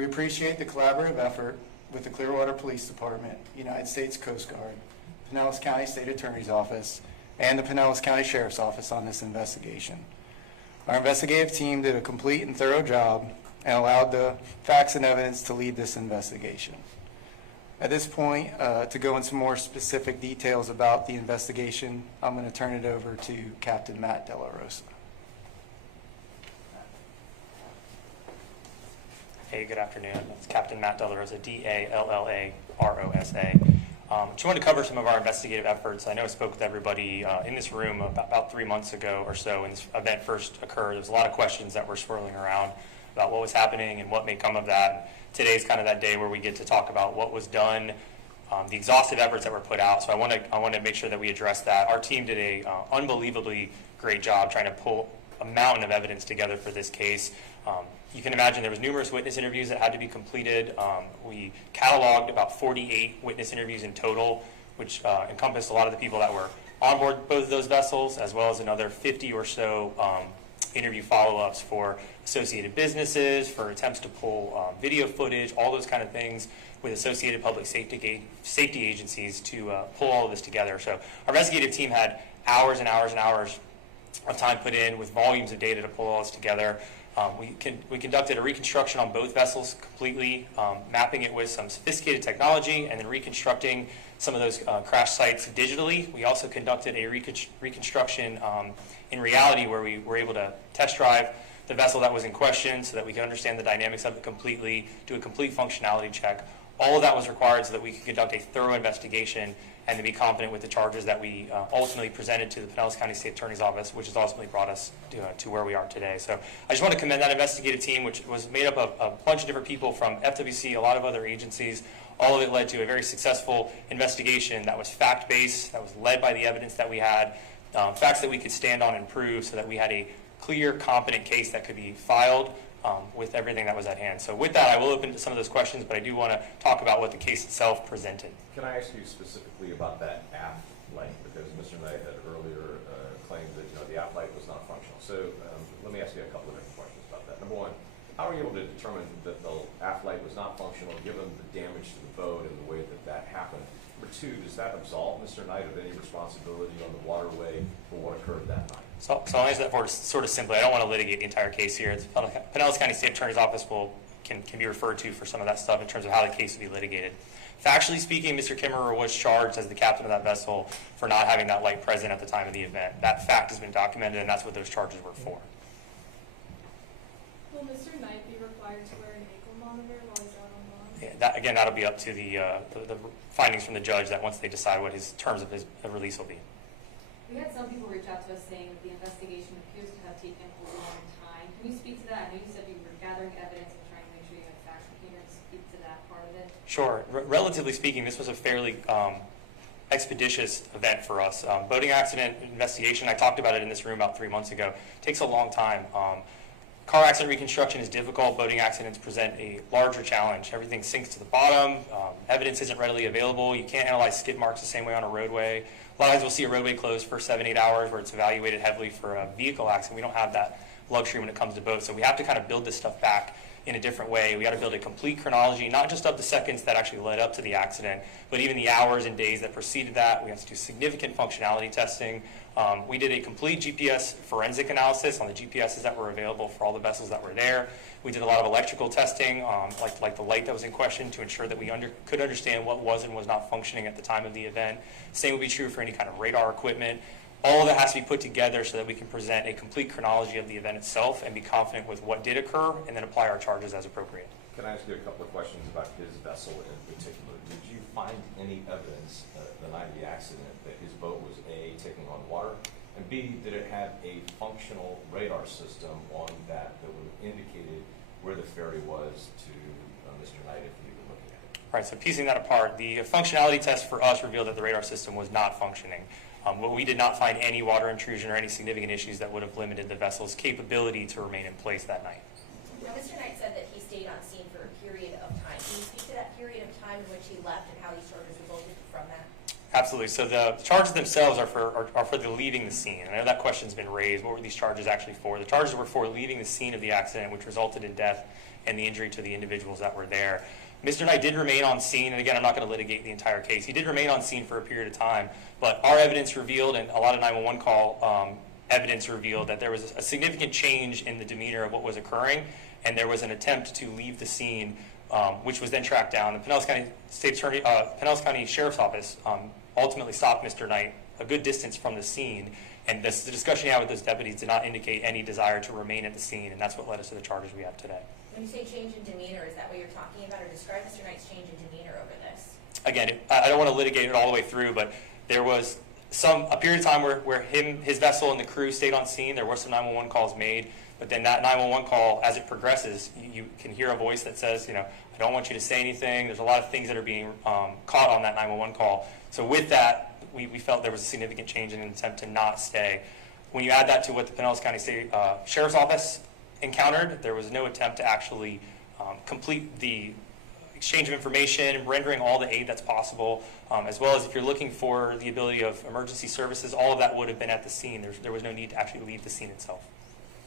We appreciate the collaborative effort with the Clearwater Police Department, United States Coast Guard, Pinellas County State Attorney's Office, and the Pinellas County Sheriff's Office on this investigation. Our investigative team did a complete and thorough job and allowed the facts and evidence to lead this investigation. At this point, to go into more specific details about the investigation, I'm going to turn it over to Captain Matt De La Rosa. Hey, good afternoon. It's Captain Matt De La Rosa, D-A-L-L-A-R-O-S-A. Just wanted to cover some of our investigative efforts. I know I spoke with everybody in this room about 3 months ago or so when this event first occurred. There was a lot of questions that were swirling around about what was happening and what may come of that. Today's kind of that day where we get to talk about what was done, the exhaustive efforts that were put out. So I want to make sure that we address that. Our team did a unbelievably great job trying to pull a mountain of evidence together for this case. You can imagine there was numerous witness interviews that had to be completed. We cataloged about 48 witness interviews in total, which encompassed a lot of the people that were on board both of those vessels, as well as another 50 or so interview follow-ups for associated businesses, for attempts to pull video footage, all those kind of things with associated public safety agencies to pull all of this together. So our investigative team had hours and hours and hours of time put in with volumes of data to pull all this together. We conducted a reconstruction on both vessels completely, mapping it with some sophisticated technology and then reconstructing some of those crash sites digitally. We also conducted a reconstruction in reality where we were able to test drive the vessel that was in question so that we could understand the dynamics of it completely, do a complete functionality check. All of that was required so that we could conduct a thorough investigation and to be confident with the charges that we ultimately presented to the Pinellas County State Attorney's Office, which has ultimately brought us to where we are today. So I just want to commend that investigative team, which was made up of a bunch of different people from FWC, a lot of other agencies. All of it led to a very successful investigation that was fact-based, that was led by the evidence that we had, facts that we could stand on and prove so that we had a clear, competent case that could be filed with everything that was at hand. So with that, I will open to some of those questions, but I do want to talk about what the case itself presented. Can I ask you specifically about that aft light? Because Mr. Knight had earlier claimed that the aft light was not functional. So let me ask you a couple of different questions about that. Number one, how were you able to determine that the aft light was not functional given the damage to the boat and the way that that happened? Number two, does that absolve Mr. Knight of any responsibility on the waterway for what occurred that night? So I'll answer that for sort of simply. I don't want to litigate the entire case here. Pinellas County State Attorney's Office can be referred to for some of that stuff in terms of how the case will be litigated. Factually speaking, Mr. Kimmerer was charged as the captain of that vessel for not having that light present at the time of the event. That fact has been documented, and that's what those charges were for. Will Mr. Knight be required to wear an ankle monitor while he's out on bond? Yeah, that'll be up to the findings from the judge that once they decide what his terms of his release will be. We had some people reach out to us saying that the investigation appears to have taken a long time. Can you speak to that? I know you said you were gathering evidence and trying to make sure you had facts. Can you speak to that part of it? Sure. Relatively speaking, this was a fairly expeditious event for us. Boating accident investigation, I talked about it in this room about 3 months ago, takes a long time. Car accident reconstruction is difficult. Boating accidents present a larger challenge. Everything sinks to the bottom. Evidence isn't readily available. You can't analyze skid marks the same way on a roadway. A lot of times we'll see a roadway closed for 7-8 hours where it's evaluated heavily for a vehicle accident. We don't have that luxury when it comes to boats. So we have to kind of build this stuff back in a different way. We got to build a complete chronology, not just of the seconds that actually led up to the accident, but even the hours and days that preceded that. We have to do significant functionality testing. We did a complete GPS forensic analysis on the GPSs that were available for all the vessels that were there. We did a lot of electrical testing, like the light that was in question, to ensure that we could understand what was and was not functioning at the time of the event. Same would be true for any kind of radar equipment. All of that has to be put together so that we can present a complete chronology of the event itself and be confident with what did occur and then apply our charges as appropriate. Can I ask you a couple of questions about his vessel in particular? Did you find any evidence the night of the accident that his boat was A, taking on water, and B, did it have a functional radar system on that would have indicated where the ferry was to Mr. Knight if he were looking at it? Right, so piecing that apart, the functionality test for us revealed that the radar system was not functioning. But we did not find any water intrusion or any significant issues that would have limited the vessel's capability to remain in place that night. Now, Mr. Knight said that he stayed on scene for a period of time. Can you speak to that period of time in which he left and how these charges resulted from that? Absolutely. So the charges themselves are for the leaving the scene. I know that question's been raised. What were these charges actually for? The charges were for leaving the scene of the accident, which resulted in death and the injury to the individuals that were there. Mr. Knight did remain on scene, and again, I'm not going to litigate the entire case. He did remain on scene for a period of time, but our evidence revealed, and a lot of 911 call evidence revealed, that there was a significant change in the demeanor of what was occurring, and there was an attempt to leave the scene, which was then tracked down. The Pinellas County Sheriff's Office ultimately stopped Mr. Knight a good distance from the scene, and the discussion he had with those deputies did not indicate any desire to remain at the scene, and that's what led us to the charges we have today. When you say change in demeanor, is that what you're talking about, or describe Mr. Knight's change in demeanor over this? Again, I don't want to litigate it all the way through, but there was a period of time where his vessel and the crew stayed on scene. There were some 911 calls made, but then that 911 call, as it progresses, you can hear a voice that says, I don't want you to say anything. There's a lot of things that are being caught on that 911 call. So with that, we felt there was a significant change in an attempt to not stay. When you add that to what the Pinellas County State Sheriff's Office encountered, there was no attempt to actually complete the exchange of information, rendering all the aid that's possible, as well as if you're looking for the ability of emergency services, all of that would have been at the scene. There was no need to actually leave the scene itself.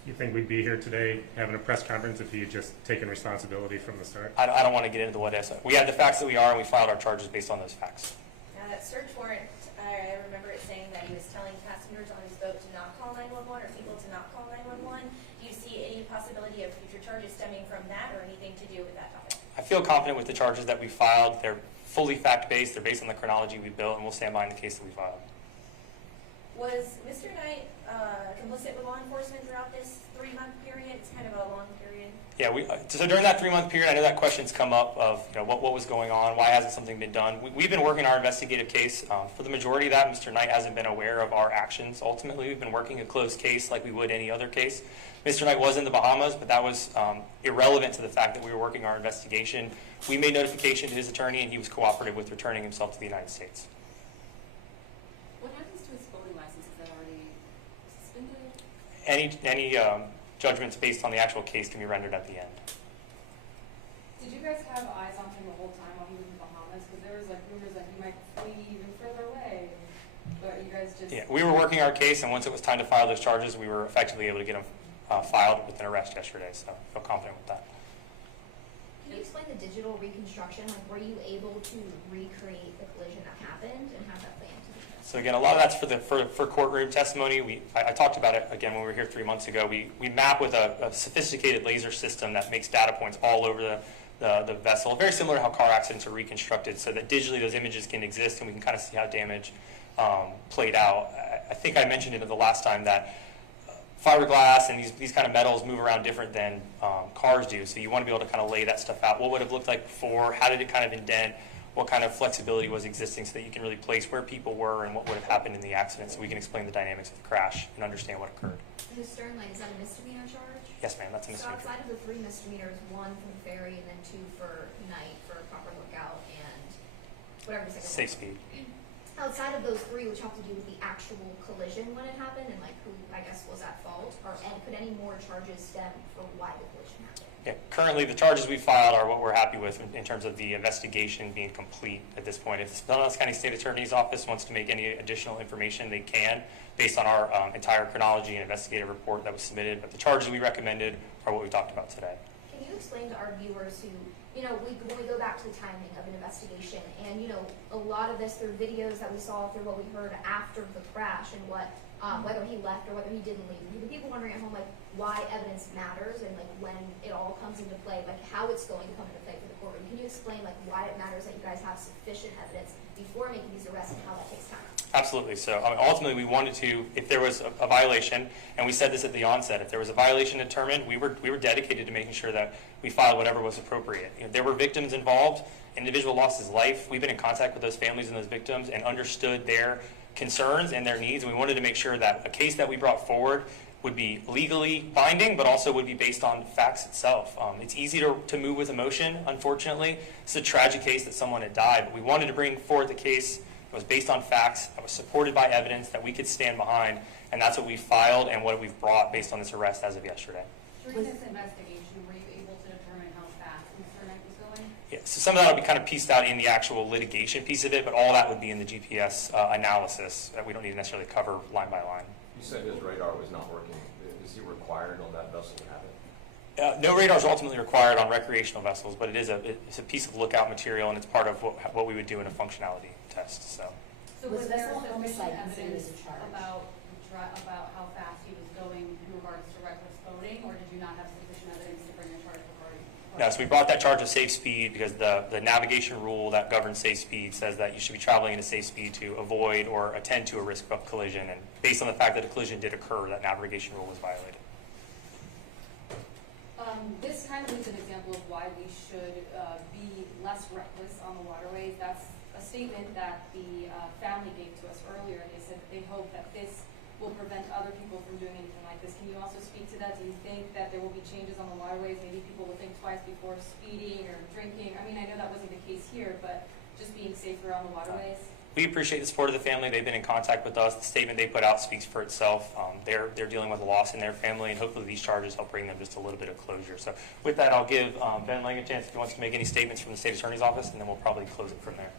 You think we'd be here today having a press conference if you had just taken responsibility from the start? I don't want to get into the what ifs. We had the facts that we are, and we filed our charges based on those facts. Now, that search warrant, I remember it saying that he was telling passengers on his boat to not call 911 or people to not call 911. Do you see any possibility of future charges stemming from that or anything to do with that topic? I feel confident with the charges that we filed. They're fully fact-based. They're based on the chronology we built, and we'll stand behind the case that we filed. Was Mr. Knight complicit with law enforcement throughout this 3-month period? It's kind of a long period. Yeah, so during that 3-month period, I know that question's come up of what was going on, why hasn't something been done. We've been working our investigative case. For the majority of that, Mr. Knight hasn't been aware of our actions. Ultimately, we've been working a closed case like we would any other case. Mr. Knight was in the Bahamas, but that was irrelevant to the fact that we were working our investigation. We made notification to his attorney, and he was cooperative with returning himself to the United States. What happens to his boating license? Is that already suspended? Any judgments based on the actual case can be rendered at the end. Did you guys have eyes on him the whole time while he was in the Bahamas? Because there was rumors that he might flee even further away, but you guys just... Yeah, we were working our case, and once it was time to file those charges, we were effectively able to get them filed with an arrest yesterday, so I feel confident with that. Can you explain the digital reconstruction? Were you able to recreate the collision that happened, and how that played into this? So again, a lot of that's for courtroom testimony. I talked about it again when we were here 3 months ago. We map with a sophisticated laser system that makes data points all over the vessel, very similar to how car accidents are reconstructed, so that digitally those images can exist and we can kind of see how damage played out. I think I mentioned it the last time that fiberglass and these kind of metals move around different than cars do, so you want to be able to kind of lay that stuff out. What would it have looked like before? How did it kind of indent? What kind of flexibility was existing so that you can really place where people were and what would have happened in the accident, so we can explain the dynamics of the crash and understand what occurred. And the stern line, is that a misdemeanor charge? Yes, ma'am, that's a So misdemeanor. outside of the 3 misdemeanors, 1 from the ferry and then 2 for Knight for proper lookout and whatever the second Safe one. speed. Outside of those 3, which have to do with the actual collision when it happened and who, I guess, was at fault, and could any more charges stem from why the collision happened? Yeah, currently, the charges we filed are what we're happy with in terms of the investigation being complete at this point. If the Pinellas County State Attorney's Office wants to make any additional information, they can, based on our entire chronology and investigative report that was submitted. But the charges we recommended are what we talked about today. Can you explain to our viewers who, when we go back to the timing of an investigation, and, a lot of this through videos that we saw, through what we heard after the crash, and whether he left or whether he didn't leave. The people wondering at home, why evidence matters and, when it all comes into play, how it's going to come into play for the courtroom. Can you explain, why it matters that you guys have sufficient evidence before making these arrests and how that takes time? Absolutely. So ultimately, we wanted to, if there was a violation, and we said this at the onset, if there was a violation determined, we were dedicated to making sure that we filed whatever was appropriate. There were victims involved. An individual lost his life. We've been in contact with those families and those victims and understood their concerns and their needs. And we wanted to make sure that a case that we brought forward would be legally binding, but also would be based on facts itself. It's easy to move with emotion, unfortunately. It's a tragic case that someone had died, but we wanted to bring forward the case that was based on facts, that was supported by evidence that we could stand behind, and that's what we filed and what we've brought based on this arrest as of yesterday. During this investigation, were you able to determine how fast Mr. Knight was going? Yeah, so some of that will be kind of pieced out in the actual litigation piece of it, but all that would be in the GPS analysis that we don't need to necessarily cover line by line. You said his radar was not working. Is he required on that vessel to have it? No radar is ultimately required on recreational vessels, but it's a piece of lookout material, and it's part of what we would do in a functionality test. So So Was was there vessel sufficient homicide considered evidence as a charge? about how fast he was going in regards to reckless boating, or did you not have sufficient evidence to bring a charge regarding? no, so we brought that charge of safe speed because the navigation rule that governs safe speed says that you should be traveling at a safe speed to avoid or attend to a risk of collision. And based on the fact that a collision did occur, that navigation rule was violated. This kind of is an example of why we should be less reckless on the waterways. That's a statement that the family gave to us earlier. They said that they hope that this will prevent other people from doing anything like this. Can you also speak to that? Do you think that there will be changes on the waterways? Maybe people will think twice before speeding or drinking. I mean, I know that wasn't the case here, but just being safer on the waterways. We appreciate the support of the family. They've been in contact with us. The statement they put out speaks for itself. They're dealing with a loss in their family, and hopefully these charges help bring them just a little bit of closure. So with that, I'll give Ben Lang a chance if he wants to make any statements from the state attorney's office, and then we'll probably close it from there.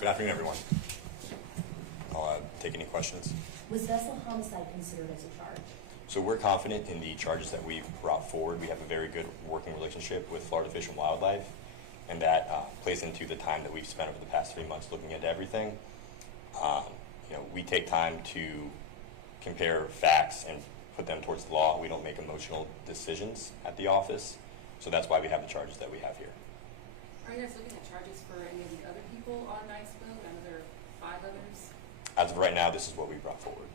Good afternoon, everyone. I'll take any questions. Was vessel homicide considered as a charge? So we're confident in the charges that we've brought forward. We have a very good working relationship with Florida Fish and Wildlife, and that plays into the time that we've spent over the past 3 months looking into everything. We take time to compare facts and put them towards the law. We don't make emotional decisions at the office, so that's why we have the charges that we have here. Are you guys looking at charges for any of the other people on Knight's boat, another 5 others? As of right now, this is what we brought forward.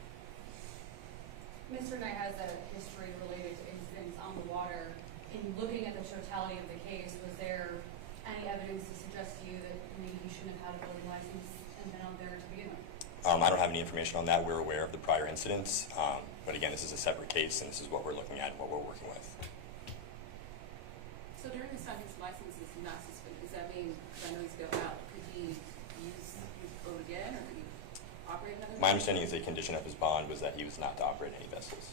Mr. Knight has a history related to incidents on the water. In looking at the totality of the case, was there any evidence to suggest to you that maybe he shouldn't have had a boating license and been out there to begin with? I don't have any information on that. We're aware of the prior incidents, but again, this is a separate case, and this is what we're looking at and what we're working with. So during this time, his license is not suspended. Does that mean, because I know he's bailed out, could he use his boat again, or could he operate another? My understanding is a condition of his bond was that he was not to operate any vessels.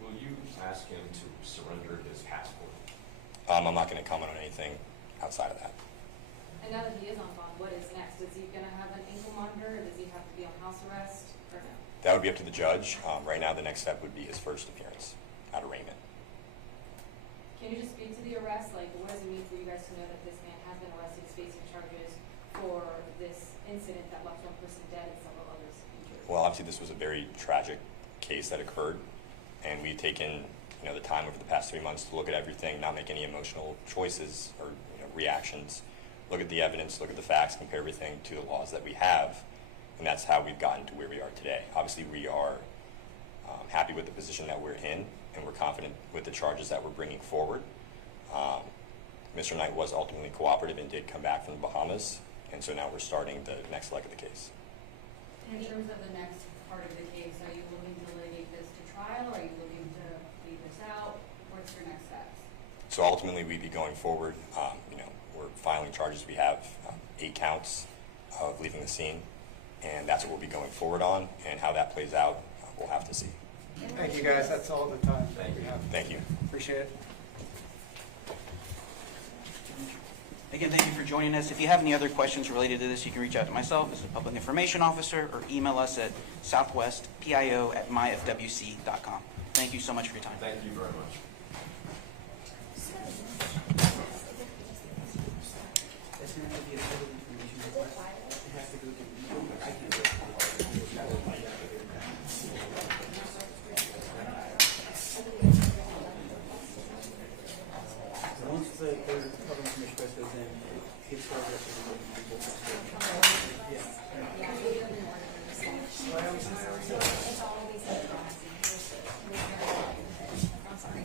Will you ask him to surrender his passport? I'm not going to comment on anything outside of that. And now that he is on bond, what is next? Is he going to have an ankle monitor, or does he have to be on house arrest, or no? That would be up to the judge. Right now, the next step would be his first appearance at arraignment. Can you just speak to the arrest? Like, what does it mean for you guys to know that this man has been arrested, facing charges for this incident that left one person dead and several others injured? Well, obviously, this was a very tragic case that occurred, and we've taken the time over the past 3 months to look at everything, not make any emotional choices or reactions, look at the evidence, look at the facts, compare everything to the laws that we have, and that's how we've gotten to where we are today. Obviously, we are happy with the position that we're in, and we're confident with the charges that we're bringing forward. Mr. Knight was ultimately cooperative and did come back from the Bahamas, and so now we're starting the next leg of the case. In terms of the next part of the case, are you looking to litigate this to trial, or are you looking to leave this out? What's your next steps? So ultimately, we'd be going forward. We're filing charges. We have 8 counts of leaving the scene, and that's what we'll be going forward on. And how that plays out, we'll have to see. Thank you, guys. That's all the time Thank you. we have. Thank you. Appreciate it. Again, thank you for joining us. If you have any other questions related to this, you can reach out to myself as a public information officer or email us at southwestpio@myfwc.com. Thank you so much for your time. Thank you very much. Once the public information request goes in, it's for the people. I'm sorry.